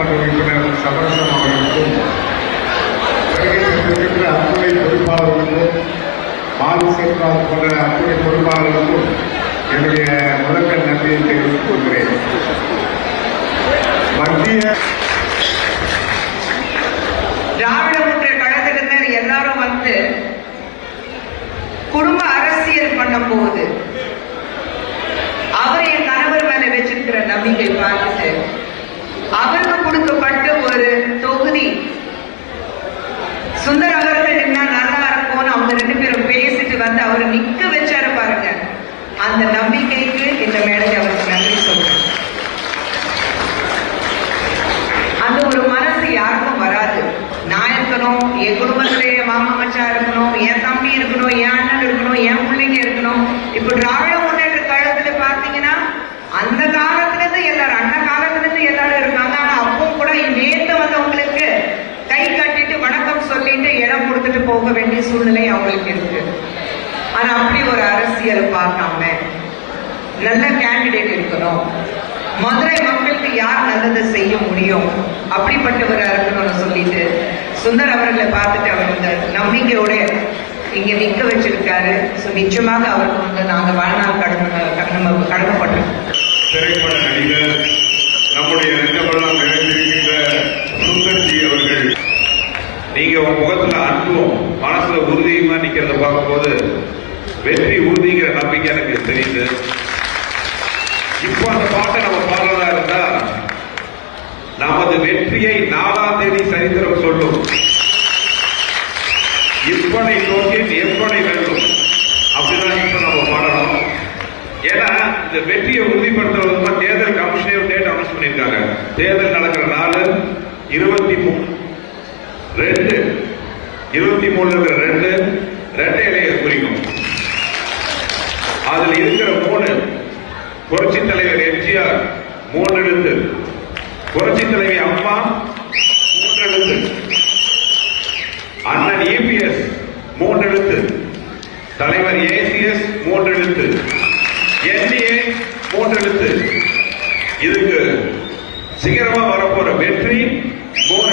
உறுப்பினர் சமரசம் அவர்களுக்கும் அத்துணை பொறுப்பாளர்களுக்கும் மாறு சேர்ப்பாளர் போன்ற அத்துணை பொறுப்பாளர்களுக்கும் என்னுடைய முதற்கண் நன்றியை தெரிவித்துக் கொள்கிறேன். மத்திய திராவிட முன்னேற்ற கழகத்தினர் எல்லாரும் வந்து குடும்ப அரசியல் பண்ண போகுது. அவர் என் கணவர் மேல வச்சிருக்கிற நம்பிக்கை பார்த்துட்டு அவருக்கு கொடுக்கப்பட்ட ஒரு தொகுதி சுந்தர் அவர்கள் என்ன நல்லா இருக்கும்னு அவங்க ரெண்டு பேரும் பேசிட்டு வந்து அவர் நிக்க வச்சாரு பாருங்க. அந்த நம்பிக்கைக்கு இந்த மேடைக்கு அவருக்கு நன்றி சொல்றேன். அந்த ஒரு மனசு யாருக்கும் வராது. நான் இருக்கணும், என் குடும்பத்துல என் மாமா மச்சா இருக்கணும், என் தம்பி இருக்கணும், என் அண்ணன் இருக்கணும், என் பிள்ளைங்க இருக்கணும். இப்ப திராவிட முன்னேற்ற கழகத்துல பாத்தீங்கன்னா அந்த காலத்துல இருந்து எல்லாரும் அண்ணன் காலத்துல இருந்து எல்லாரும் இருக்காங்க. ஆனா அப்பவும் கூட நேற்று வந்தவங்களுக்கு கை கட்டிட்டு வணக்கம் சொல்லிட்டு இடம் கொடுத்துட்டு போக வேண்டிய சூழ்நிலை அவங்களுக்கு இருக்கு. ஆனா அப்படி ஒரு அரசியல் பார்க்காம நல்ல கேண்டிடேட் இருக்கணும், மதுரை மக்களுக்கு யார் நல்லதை செய்ய முடியும் அப்படிப்பட்டவராக இருக்கணும்னு சொல்லிட்டு சுந்தர் அவர்களை பார்த்துட்டு அவர் இந்த நம்பிக்கையோட இங்க நிக்க வச்சிருக்காரு. நிச்சயமாக அவருக்கு வந்து நாங்க வாழ்நாள் கடமைப்பட்டோம். திரைப்பட நடிகர் நம்முடைய நெஞ்சமெல்லாம் நிறைந்திருக்கின்ற சுந்தர்ஜி அவர்கள், நீங்க உங்க முகத்துல அன்பும் மனசுல உறுதியுமா நிக்கிறத பார்க்கும்போது வெற்றி உறுதிங்கிற நம்பிக்கை எனக்கு தெரியுது. இப்போ அந்த பாட்டை நம்ம பாடுறதா இருந்தா நமது வெற்றியை 4ஆம் தேதி சரித்திரம் சொல்லும். இப்பனை நோக்கி எப்பனை வேண்டும் அப்படிதான் இப்ப நம்ம பாடணும். ஏன்னா இந்த வெற்றியை உறுதிப்படுத்துறதுக்கு தேர்தல் கமிஷனே டேட் அனௌன்ஸ் பண்ணியிருக்காங்க. தேர்தல் நடக்கிற நாள் 23/2 ரெட்டை இலையை குறிக்கும். அதில் இருக்கிற 3 புரட்சி தலைவர் எம்ஜிஆர் 3 எழுத்து, புரட்சி தலைவி அம்மா 3 எழுத்து, அண்ணன் இபிஎஸ் 3 எழுத்து, தலைவர் ஏசிஎஸ் 3 எழுத்து, என்டிஏ 3 எழுத்து. இதுக்கு சிகரமா வரப்போற வெற்றி 3